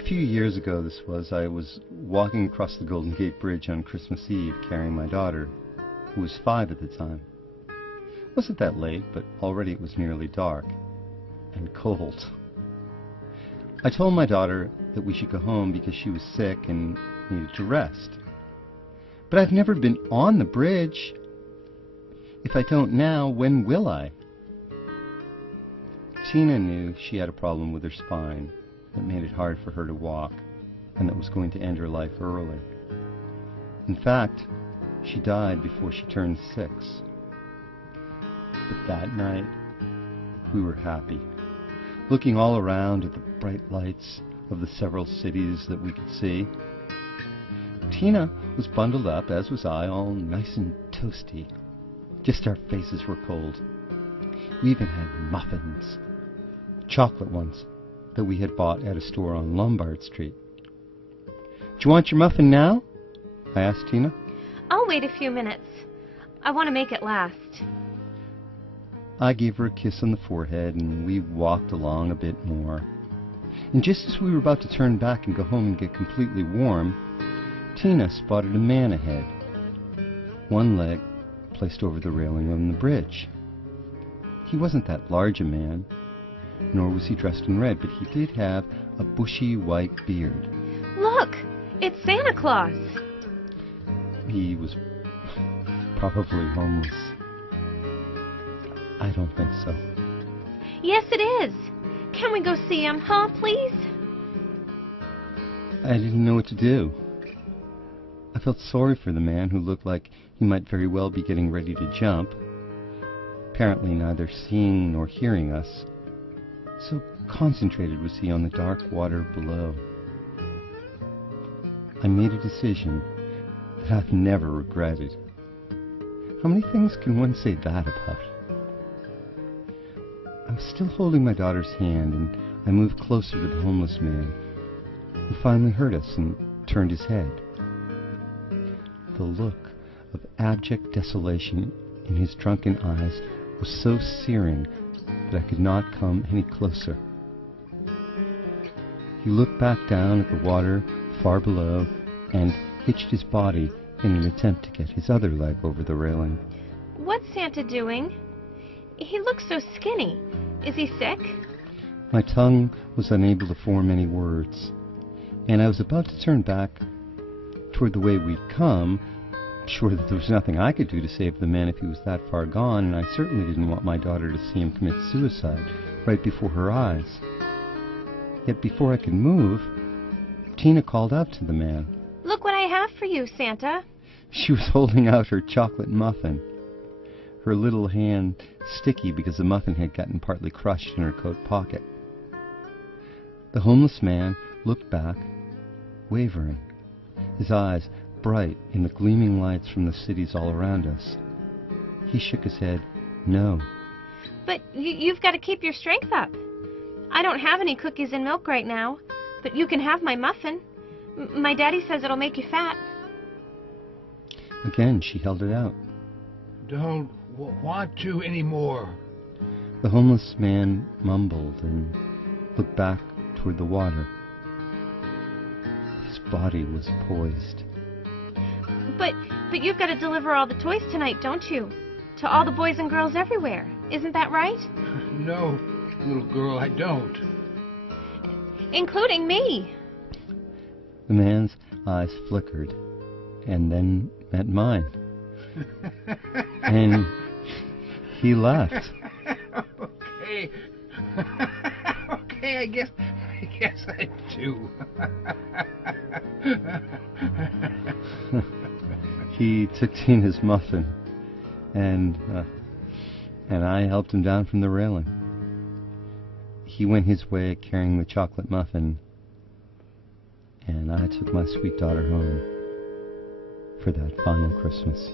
A few years ago I was walking across the Golden Gate Bridge on Christmas Eve carrying my daughter, who was 5 at the time. It wasn't that late, but already it was nearly dark and cold. I told my daughter that we should go home because she was sick and needed to rest. But I've never been on the bridge. If I don't now, when will I? Tina knew she had a problem with her spine that made it hard for her to walk, and that was going to end her life early. In fact, she died before she turned 6. But that night, we were happy, looking all around at the bright lights of the several cities that we could see. Tina was bundled up, as was I, all nice and toasty. Just our faces were cold. We even had muffins, chocolate ones, that we had bought at a store on Lombard Street. "Do you want your muffin now?" I asked Tina. "I'll wait a few minutes. I want to make it last." I gave her a kiss on the forehead, and we walked along a bit more. And just as we were about to turn back and go home and get completely warm, Tina spotted a man ahead, one leg placed over the railing on the bridge. He wasn't that large a man, nor was he dressed in red, but he did have a bushy white beard. "Look, it's Santa Claus." He was probably homeless. I don't think so. "Yes, it is. Can we go see him, huh, please?" I didn't know what to do. I felt sorry for the man, who looked like he might very well be getting ready to jump, apparently neither seeing nor hearing us. So concentrated was he on the dark water below. I made a decision that I've never regretted. How many things can one say that about? I was still holding my daughter's hand, and I moved closer to the homeless man, who finally heard us and turned his head. The look of abject desolation in his drunken eyes was so searing that I could not come any closer. He looked back down at the water far below and hitched his body in an attempt to get his other leg over the railing. "What's Santa doing? He looks so skinny. Is he sick?" My tongue was unable to form any words, and I was about to turn back toward the way we'd come, sure that there was nothing I could do to save the man if he was that far gone, and I certainly didn't want my daughter to see him commit suicide right before her eyes. Yet before I could move, Tina called out to the man. "Look what I have for you, Santa." She was holding out her chocolate muffin, her little hand sticky because the muffin had gotten partly crushed in her coat pocket. The homeless man looked back, wavering, his eyes bright in the gleaming lights from the cities all around us. He shook his head, no. "But you've got to keep your strength up. I don't have any cookies and milk right now, but you can have my muffin. My daddy says it'll make you fat." Again, she held it out. "Don't want to anymore." The homeless man mumbled and looked back toward the water. His body was poised. But you've got to deliver all the toys tonight, don't you? To all the boys and girls everywhere. Isn't that right? "No, little girl, I don't." "Including me." The man's eyes flickered and then met mine. And he left. Okay. Okay, I guess I do. He took Tina's muffin, and I helped him down from the railing. He went his way carrying the chocolate muffin, and I took my sweet daughter home for that final Christmas.